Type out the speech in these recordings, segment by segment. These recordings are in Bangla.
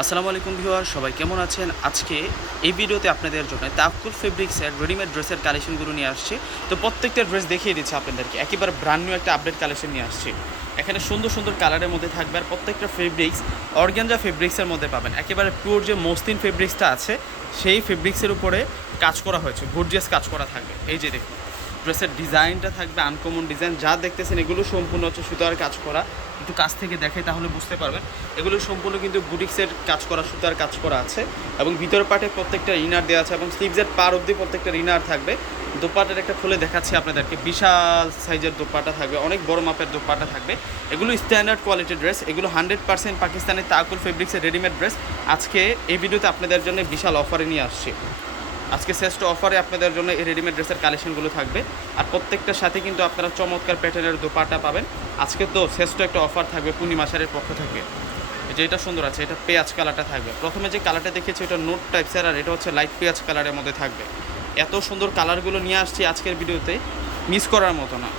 আসসালামু আলাইকুম ভিউয়ার, সবাই কেমন আছেন? আজকে এই ভিডিওতে আপনাদের জন্য তাকুর ফেব্রিক্সের রেডিমেড ড্রেসের কালেকশনগুলো নিয়ে আসছি। তো প্রত্যেকটা ড্রেস দেখিয়ে দিচ্ছি আপনাদেরকে। একেবারে ব্র্যান্ড নিউ একটা আপডেট কালেকশন নিয়ে আসছি। এখানে সুন্দর সুন্দর কালারের মধ্যে থাকবে আর প্রত্যেকটা ফেব্রিক্স অর্গ্যানজা ফেব্রিক্সের মধ্যে পাবেন। একেবারে পিওর যে মসলিন ফেব্রিক্সটা আছে, সেই ফেব্রিক্সের উপরে কাজ করা হয়েছে গর্জিয়াস কাজ করা থাকবে। এই যে দেখুন। ড্রেসের ডিজাইনটা থাকবে আনকমন ডিজাইন যা দেখতেছেন এগুলো সম্পূর্ণ হচ্ছে সুতার কাজ করা। একটু কাছ থেকে দেখে তাহলে বুঝতে পারবেন। এগুলো সম্পূর্ণ কিন্তু বুটিক্সের কাজ করা, সুতার কাজ করা আছে এবং ভিতর পাটে প্রত্যেকটা ইনার দেওয়া আছে এবং স্লিভসের পার অবধি প্রত্যেকটা ইনার থাকবে। দোপাটার একটা খুলে দেখাচ্ছি আপনাদেরকে। বিশাল সাইজের দোপাটা থাকবে, অনেক বড় মাপের দোপাটা থাকবে। এগুলো স্ট্যান্ডার্ড কোয়ালিটির ড্রেস এগুলো হান্ড্রেড পার্সেন্ট পাকিস্তানের তাকুল ফেব্রিক্সের রেডিমেড ড্রেস আজকে এই ভিডিওতে আপনাদের জন্য বিশাল অফারে নিয়ে আসছি। আজকে শ্রেষ্ঠ অফারে আপনাদের জন্য এই রেডিমেড ড্রেসের কালেকশনগুলো থাকবে। আর প্রত্যেকটার সাথে কিন্তু আপনারা চমৎকার প্যাটার্নের দোপাটা পাবেন। আজকে তো শ্রেষ্ঠ একটা অফার থাকবে পূর্ণিমাসারের পক্ষ থেকে। যে এটা সুন্দর আছে, এটা পেঁয়াজ কালারটা থাকবে। প্রথমে যে কালারটা দেখেছি এটা নোট টাইপসের আর এটা হচ্ছে লাইট পেঁয়াজ কালারের মধ্যে থাকবে। এত সুন্দর কালারগুলো নিয়ে আসছি আজকের ভিডিওতে মিস করার মতো না।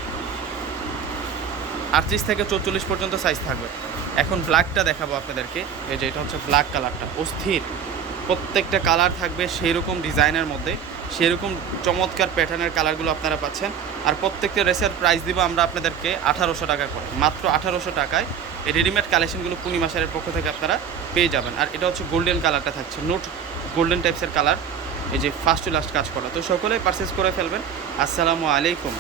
আটত্রিশ থেকে চৌচল্লিশ পর্যন্ত সাইজ থাকবে। এখন ব্ল্যাকটা দেখাবো আপনাদেরকে। এই যে এটা হচ্ছে ব্ল্যাক কালারটা অস্থির। প্রত্যেকটা কালার থাকবে সেই রকম ডিজাইনের মধ্যে সেরকম চমৎকার প্যাটার্নের কালারগুলো আপনারা পাচ্ছেন। আর প্রত্যেকটা রেসের প্রাইস দিব আমরা আপনাদেরকে আঠারোশো টাকা করে। মাত্র আঠারোশো টাকায় এই রেডিমেড কালেকশনগুলো পূর্ণিমাসারের পক্ষ থেকে আপনারা পেয়ে যাবেন। আর এটা হচ্ছে গোল্ডেন কালারটা থাকছে। নোট গোল্ডেন টাইপসের কালার এই যে ফার্স্ট টু লাস্ট কাজ করা। তো সকলেই পারচেস করে ফেলবেন। আসসালামু আলাইকুম।